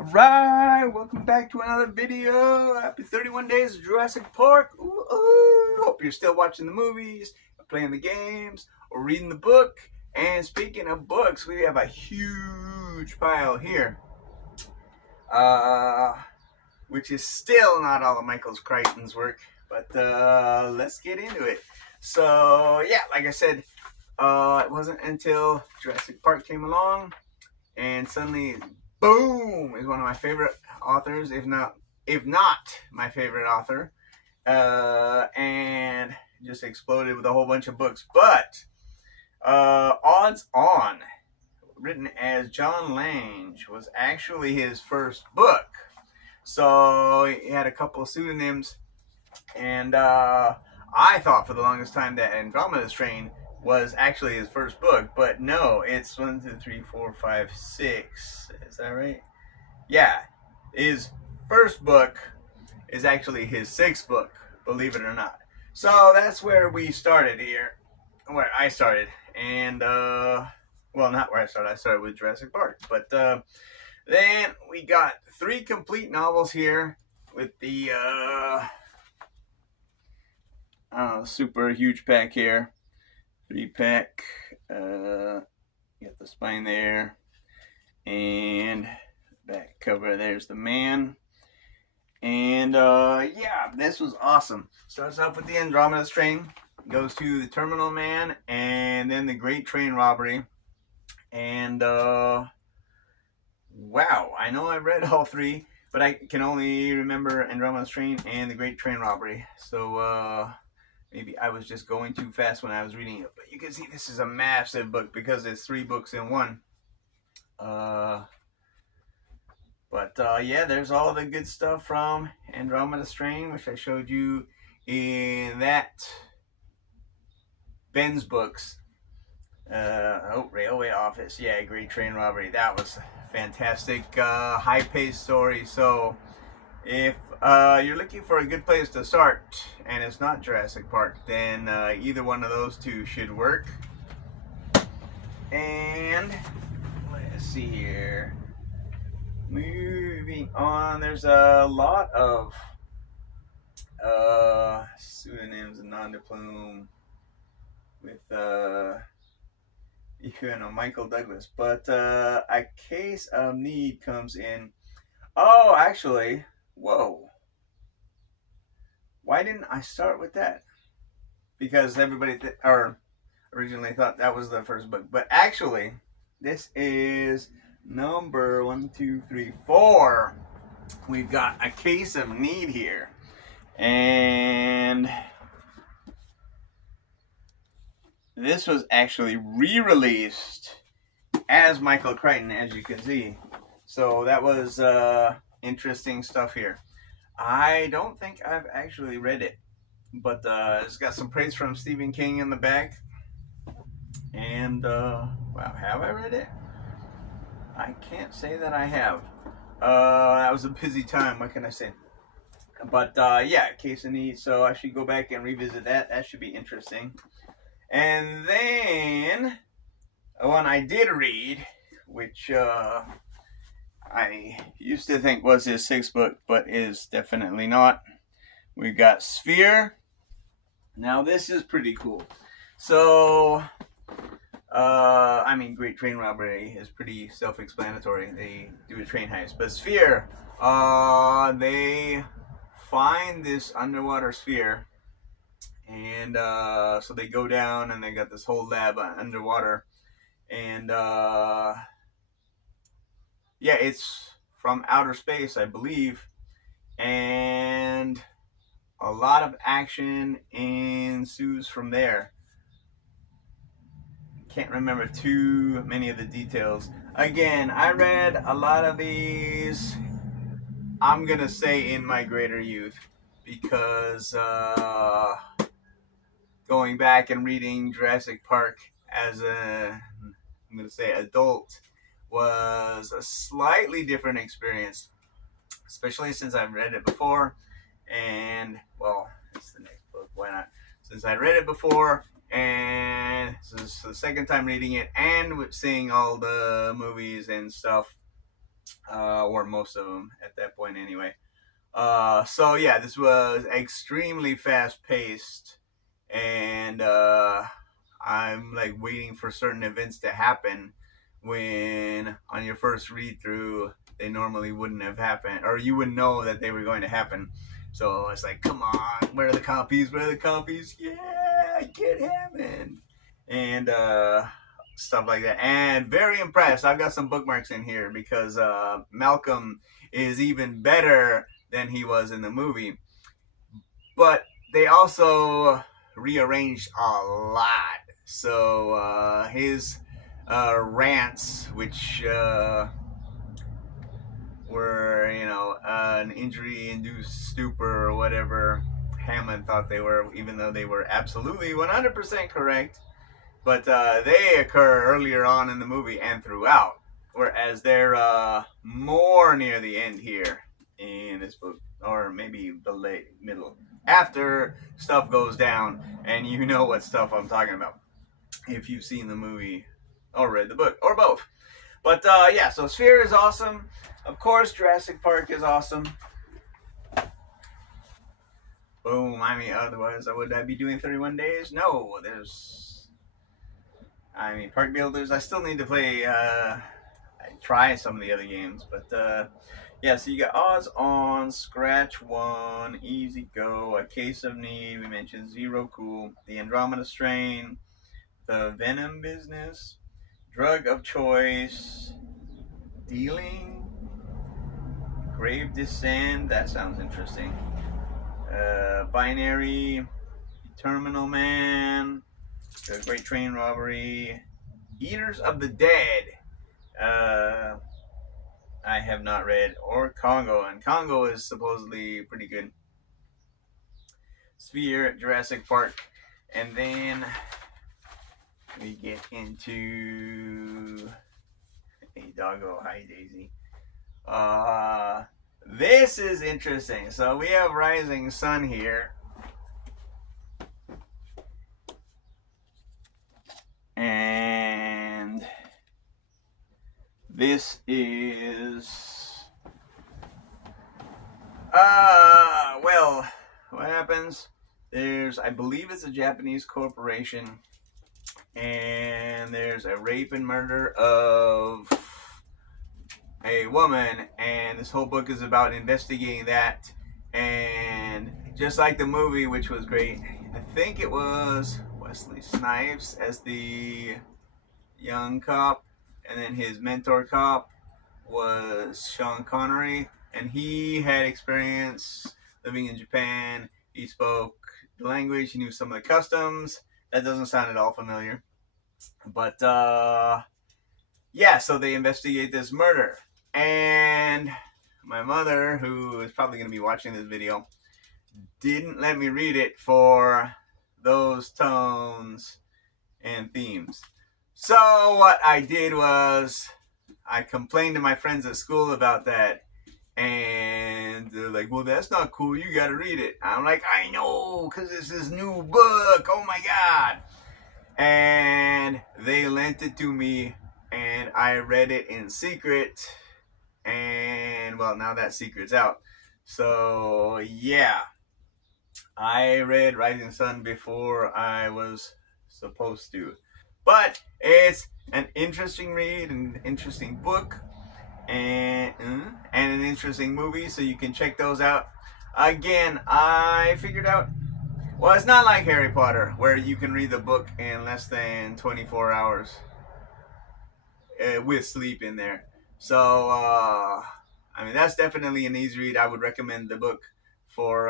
Alright, welcome back to another video. Happy 31 days of Jurassic Park. Ooh, ooh. Hope you're still watching the movies, or playing the games, or reading the book. And speaking of books, we have a huge pile here. Which is still not all of Michael Crichton's work. But let's get into it. So, yeah, like I said, it wasn't until Jurassic Park came along and suddenly boom is one of my favorite authors, if not my favorite author, and just exploded with a whole bunch of books. But Odds On, written as John Lange, was actually his first book. So he had a couple of pseudonyms, and I thought for the longest time that Andromeda Strain was actually his first book, but no, it's 1, 2, 3, 4, 5, 6. Is that right? Yeah, his first book is actually his sixth book, believe it or not. So that's where we started here, where I started, and well, not where I started. I started with Jurassic Park, but then we got 3 complete novels here with the super huge pack here. 3-pack. Got the spine there. And back cover, there's the man. And yeah, this was awesome. Starts off with the Andromeda Strain. Goes to the Terminal Man. And then the Great Train Robbery. And wow, I know I've read all 3. But I can only remember Andromeda Strain and the Great Train Robbery. So maybe I was just going too fast when I was reading it. But you can see this is a massive book because it's 3 books in one. Yeah, there's all the good stuff from Andromeda Strain, which I showed you in that Ben's books. Railway Office. Yeah, Great Train Robbery. That was fantastic. High-paced story. So if you're looking for a good place to start, and it's not Jurassic Park, then either one of those 2 should work. And let's see here. Moving on, there's a lot of pseudonyms and non-de-plume with Michael Douglas. But A Case of Need comes in. Oh, actually, whoa. Why didn't I start with that? Because everybody originally thought that was the first book. But actually, this is number 1, 2, 3, 4. We've got A Case of Need here. And this was actually re-released as Michael Crichton, as you can see. So that was interesting stuff here. I don't think I've actually read it, but it's got some praise from Stephen King in the back. And wow, have I read it? I can't say that I have. That was a busy time, what can I say? But yeah, Case of Need, so I should go back and revisit that. That should be interesting. And then one I did read, which I used to think was his 6th book, but is definitely not. We've got Sphere. Now this is pretty cool. So I mean, Great Train Robbery is pretty self-explanatory. They do a train heist. But Sphere, they find this underwater sphere. And so they go down and they got this whole lab underwater. And yeah, it's from outer space, I believe. And a lot of action ensues from there. Can't remember too many of the details. Again, I read a lot of these, I'm gonna say, in my greater youth, because going back and reading Jurassic Park as I'm gonna say adult was a slightly different experience, especially since I've read it before. And well, it's the next book, why not? Since I read it before, and this is the second time reading it and seeing all the movies and stuff, or most of them at that point anyway. So yeah, this was extremely fast paced, and I'm like waiting for certain events to happen when on your first read through they normally wouldn't have happened, or you wouldn't know that they were going to happen. So it's like, come on, where are the copies? Where are the copies? Yeah, get him and stuff like that. And very impressed. I've got some bookmarks in here because Malcolm is even better than he was in the movie. But they also rearranged a lot. So his rants, which were, an injury-induced stupor or whatever Hammond thought they were, even though they were absolutely 100% correct. But they occur earlier on in the movie and throughout, whereas they're more near the end here in this book, or maybe the late middle, after stuff goes down, and you know what stuff I'm talking about if you've seen the movie or read the book, or both. But yeah, so Sphere is awesome. Of course, Jurassic Park is awesome. Boom. I mean, otherwise, would I be doing 31 days? No, Park Builders, I still need to play, try some of the other games, but yeah, so you got Oz on, Scratch 1, Easy Go, A Case of Need, we mentioned Zero Cool, The Andromeda Strain, The Venom Business, Drug of Choice, Dealing, Grave Descent, that sounds interesting, Binary, Terminal Man, The Great Train Robbery, Eaters of the Dead, I have not read, or Congo, and Congo is supposedly pretty good. Sphere, Jurassic Park, and then we get into a doggo. Hi, Daisy. This is interesting. So we have Rising Sun here. And this is well, what happens? I believe it's a Japanese corporation, and there's a rape and murder of a woman, and this whole book is about investigating that. And just like the movie, which was great, I think it was Wesley Snipes as the young cop, and then his mentor cop was Sean Connery, and he had experience living in Japan. He spoke the language, he knew some of the customs. That doesn't sound at all familiar. But yeah, so they investigate this murder. And my mother, who is probably going to be watching this video, didn't let me read it for those tones and themes. So what I did was I complained to my friends at school about that, and they're like, well, that's not cool, you gotta read it. I'm like, I know, because it's this new book, oh my god. And they lent it to me, and I read it in secret, and well, now that secret's out. So yeah, I read Rising Sun before I was supposed to. But it's an interesting read, an interesting book, and an interesting movie, so you can check those out. Again, I figured out, well, it's not like Harry Potter, where you can read the book in less than 24 hours with sleep in there. So, that's definitely an easy read. I would recommend the book for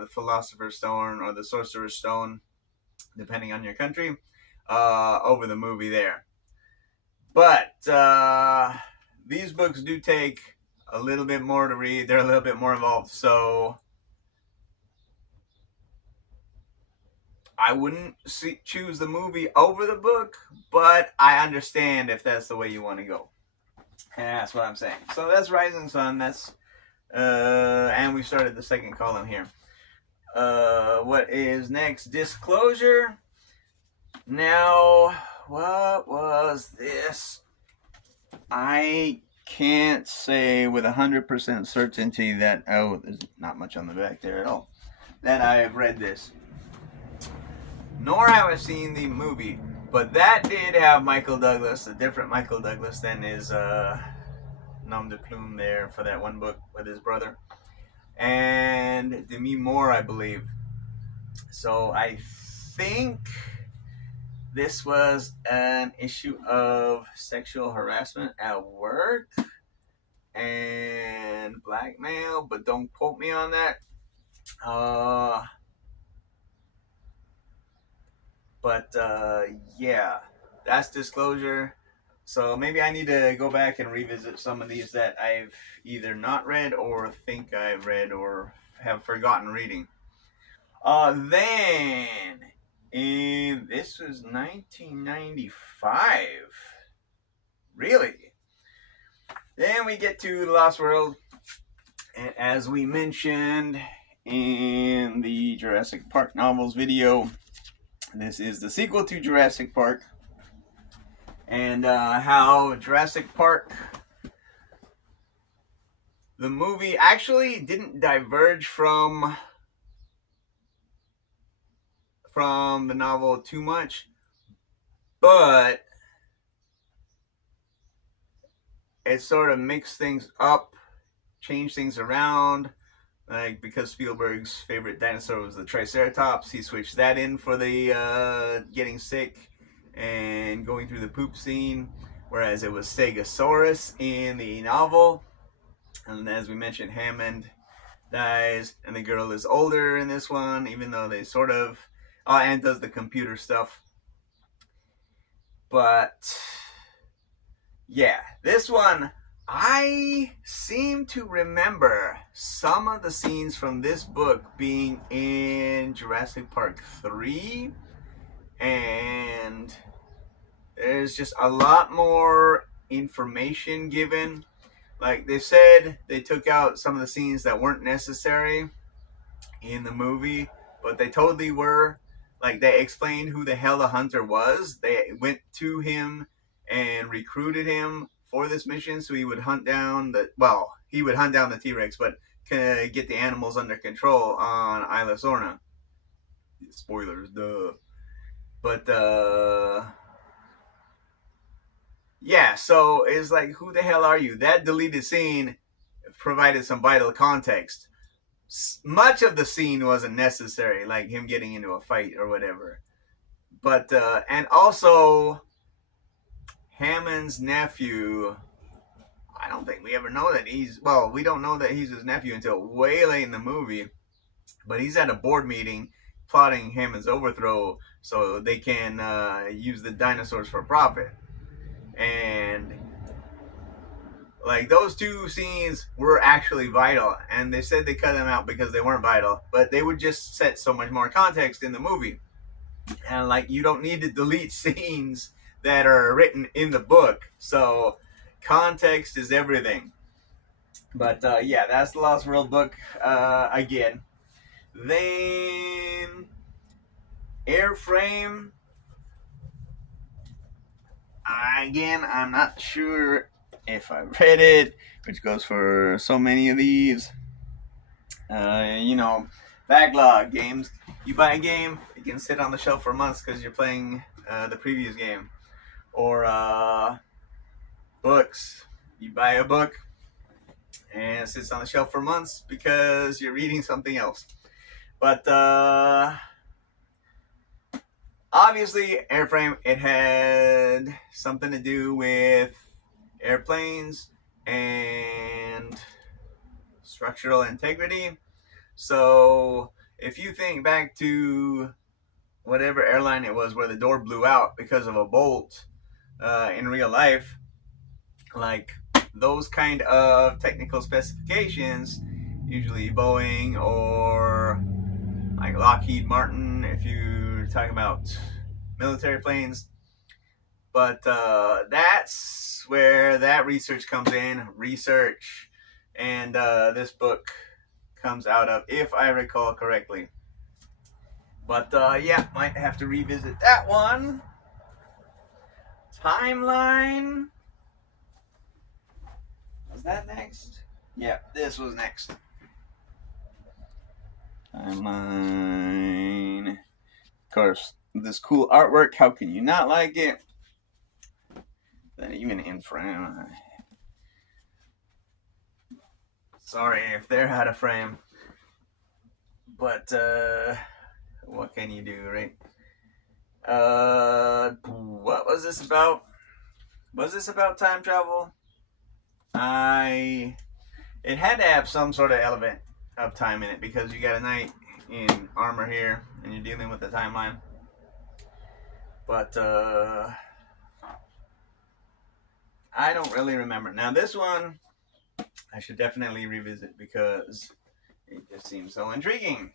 the Philosopher's Stone or the Sorcerer's Stone, depending on your country, over the movie there. But these books do take a little bit more to read. They're a little bit more involved. So I wouldn't choose the movie over the book, but I understand if that's the way you want to go. And that's what I'm saying. So that's Rising Sun. That's and we started the second column here. What is next? Disclosure. Now, what was this? I can't say with 100% certainty that, oh, there's not much on the back there at all, that I have read this. Nor have I seen the movie. But that did have Michael Douglas, a different Michael Douglas than his nom de plume there for that one book with his brother. And Demi Moore, I believe. So I think this was an issue of sexual harassment at work and blackmail, but don't quote me on that. Yeah, that's disclosure. So maybe I need to go back and revisit some of these that I've either not read or think I've read or have forgotten reading. Then, this was 1995. Really? Then we get to The Lost World. And as we mentioned in the Jurassic Park novels video, this is the sequel to Jurassic Park. And how Jurassic Park, the movie, actually didn't diverge from the novel too much, but it sort of mixed things up, changed things around. Like, because Spielberg's favorite dinosaur was the Triceratops, he switched that in for the getting sick and going through the poop scene, whereas it was Stegosaurus in the novel. And as we mentioned, Hammond dies, and the girl is older in this one, even though they sort of, and does the computer stuff. But yeah, this one, I seem to remember some of the scenes from this book being in Jurassic Park 3, and there's just a lot more information given. Like, they said they took out some of the scenes that weren't necessary in the movie, but they totally were. Like, they explained who the hell the hunter was. They went to him and recruited him for this mission so he would hunt down the T-Rex, but get the animals under control on Isla Sorna. Spoilers, duh. But yeah, so it's like, who the hell are you? That deleted scene provided some vital context. Much of the scene wasn't necessary, like him getting into a fight or whatever. But and also Hammond's nephew, I don't think we ever know that we don't know that he's his nephew until way late in the movie. But he's at a board meeting plotting Hammond's overthrow so they can use the dinosaurs for profit. And like, those two scenes were actually vital, and they said they cut them out because they weren't vital, but they would just set so much more context in the movie. And like, you don't need to delete scenes that are written in the book, so context is everything. But yeah, that's the Lost World book again. Then Airframe, again, I'm not sure if I read it, which goes for so many of these. Backlog games. You buy a game, it can sit on the shelf for months because you're playing the previous game. Or books. You buy a book and it sits on the shelf for months because you're reading something else. But obviously, Airframe, it had something to do with airplanes and structural integrity. So if you think back to whatever airline it was where the door blew out because of a bolt in real life, like, those kind of technical specifications, usually Boeing or like Lockheed Martin, if you're talking about military planes. But that's where that research comes in. And this book comes out of, if I recall correctly. But yeah, might have to revisit that one. Timeline. Was that next? Yeah, this was next. Timeline. Of course, this cool artwork. How can you not like it? Then even in frame. Sorry if they're out of frame. But what can you do, right? What was this about? Was this about time travel? It had to have some sort of element of time in it because you got a knight in armor here and you're dealing with the timeline. But I don't really remember. Now this one I should definitely revisit because it just seems so intriguing.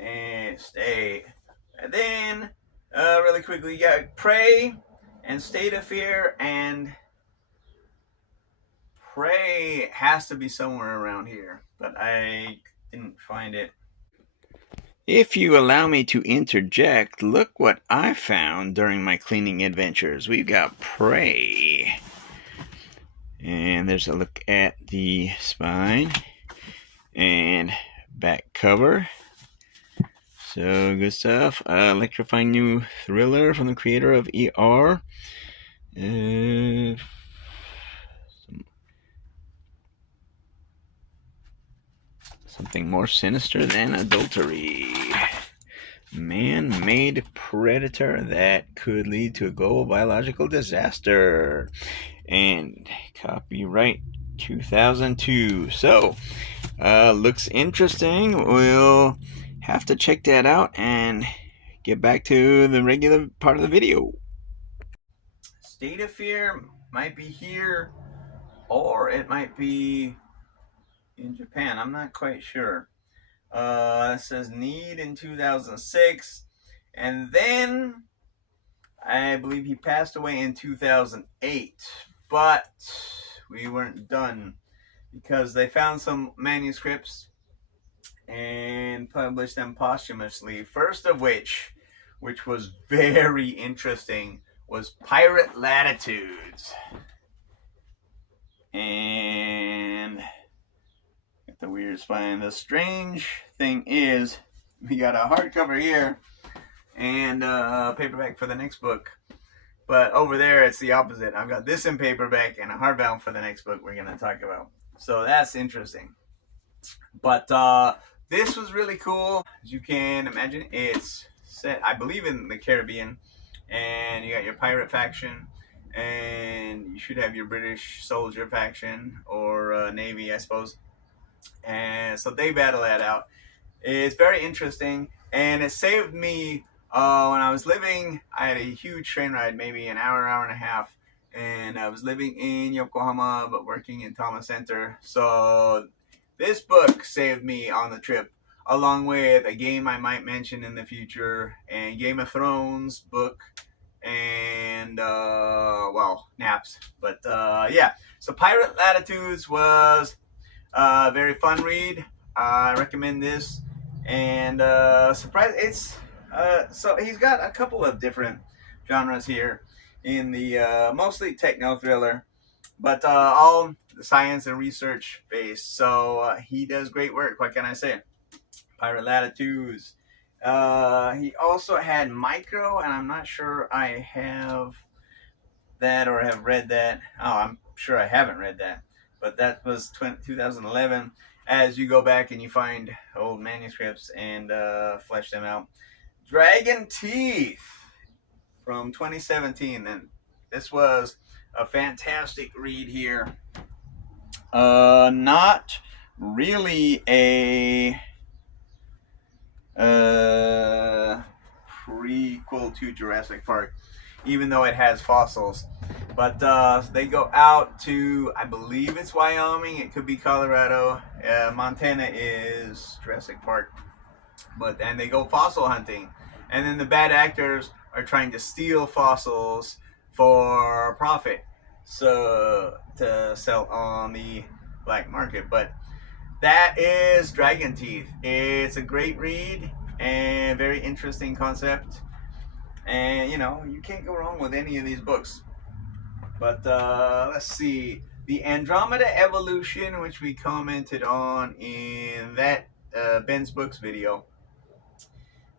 And stay. And then really quickly, you got Prey and State of Fear, and Prey has to be somewhere around here, but I didn't find it. If you allow me to interject, look what I found during my cleaning adventures. We've got Prey. And there's a look at the spine and back cover. So good stuff. Electrifying new thriller from the creator of ER. Something more sinister than adultery. Man-made predator that could lead to a global biological disaster. And copyright 2002. So, looks interesting. We'll have to check that out and get back to the regular part of the video. State of Fear might be here, or it might be in Japan. I'm not quite sure. It says Need in 2006, and then I believe he passed away in 2008, but we weren't done because they found some manuscripts and published them posthumously. First of which was very interesting, was Pirate Latitudes. And got the weird spine. The strange thing is, we got a hardcover here and a paperback for the next book. But over there, it's the opposite. I've got this in paperback and a hardbound for the next book we're going to talk about. So that's interesting. But this was really cool. As you can imagine, it's set, I believe, in the Caribbean. And you got your pirate faction. And you should have your British soldier faction or Navy, I suppose. And so they battle that out. It's very interesting. And it saved me when I was living. I had a huge train ride, maybe an hour and a half. And I was living in Yokohama, but working in Tama Center. So this book saved me on the trip, along with a game I might mention in the future, and Game of Thrones book, and, well, naps. But, yeah. So Pirate Latitudes was a very fun read. I recommend this. And, surprise, it's, so he's got a couple of different genres here in the, mostly techno thriller, but, all science and research based. So he does great work. What can I say? Pirate Latitudes. He also had Micro, and I'm not sure I have that or have read that. Oh, I'm sure I haven't read that. But that was 2011. As you go back and you find old manuscripts and flesh them out. Dragon Teeth from 2017. And this was a fantastic read here. Not really a prequel to Jurassic Park, even though it has fossils. But they go out to, I believe it's Wyoming, it could be Colorado. Montana is Jurassic Park. But then they go fossil hunting. And then the bad actors are trying to steal fossils for profit, so to sell on the black market. But that is Dragon Teeth. It's a great read and very interesting concept, and you know, you can't go wrong with any of these books. But let's see, The Andromeda evolution, which we commented on in that Ben's Books video,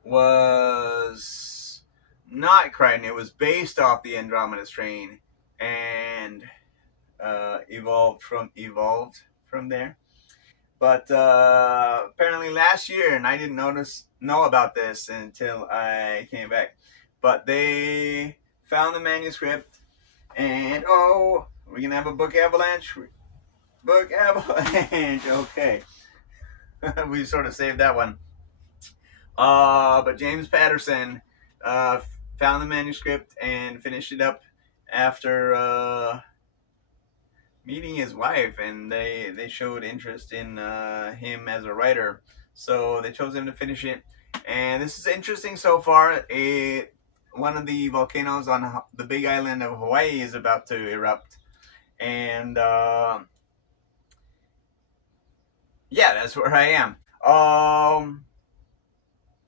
was not Crichton. It was based off the Andromeda Strain and evolved from there. But apparently last year, and I didn't know about this until I came back. But they found the manuscript, and oh, we're gonna have a book avalanche. Book avalanche. Okay, we sort of saved that one. But James Patterson found the manuscript and finished it up after meeting his wife, and they showed interest in him as a writer, so they chose him to finish it. And this is interesting so far. One of the volcanoes on the big island of Hawaii is about to erupt, and yeah, that's where I am.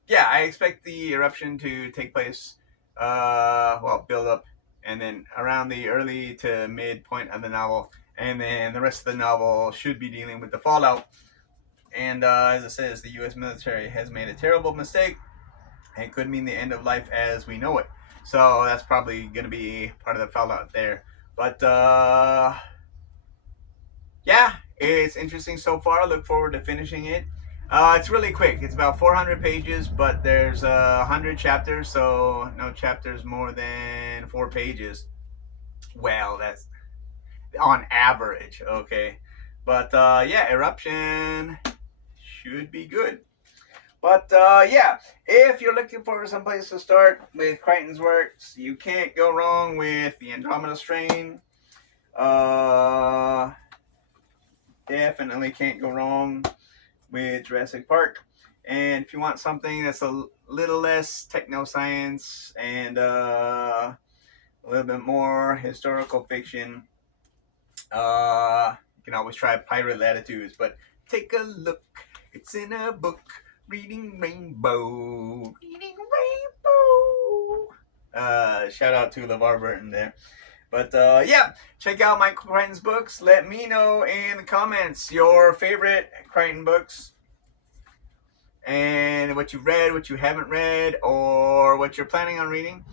Yeah, I expect the eruption to take place, well, build up, and then around the early to mid point of the novel, and then the rest of the novel should be dealing with the fallout. And as it says, the U.S. military has made a terrible mistake, and it could mean the end of life as we know it. So that's probably going to be part of the fallout there. But yeah, it's interesting so far. Look forward to finishing it. It's really quick. It's about 400 pages, but there's 100 chapters, so no chapters more than 4 pages. Well, that's on average, okay. But yeah, Eruption should be good. But yeah, if you're looking for some place to start with Crichton's works, you can't go wrong with the Andromeda Strain. Definitely can't go wrong with Jurassic Park. And if you want something that's a little less techno-science and a little bit more historical fiction, you can always try Pirate Latitudes. But take a look, it's in a book, Reading Rainbow. Reading Rainbow. Shout out to LeVar Burton there. But yeah, check out Michael Crichton's books. Let me know in the comments your favorite Crichton books and what you've read, what you haven't read, or what you're planning on reading.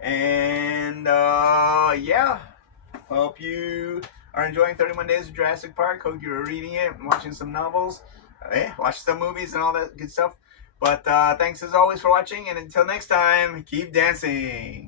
And yeah, hope you are enjoying 31 Days of Jurassic Park. Hope you're reading it and watching some novels. Watch some movies and all that good stuff. But thanks as always for watching, and until next time, keep dancing.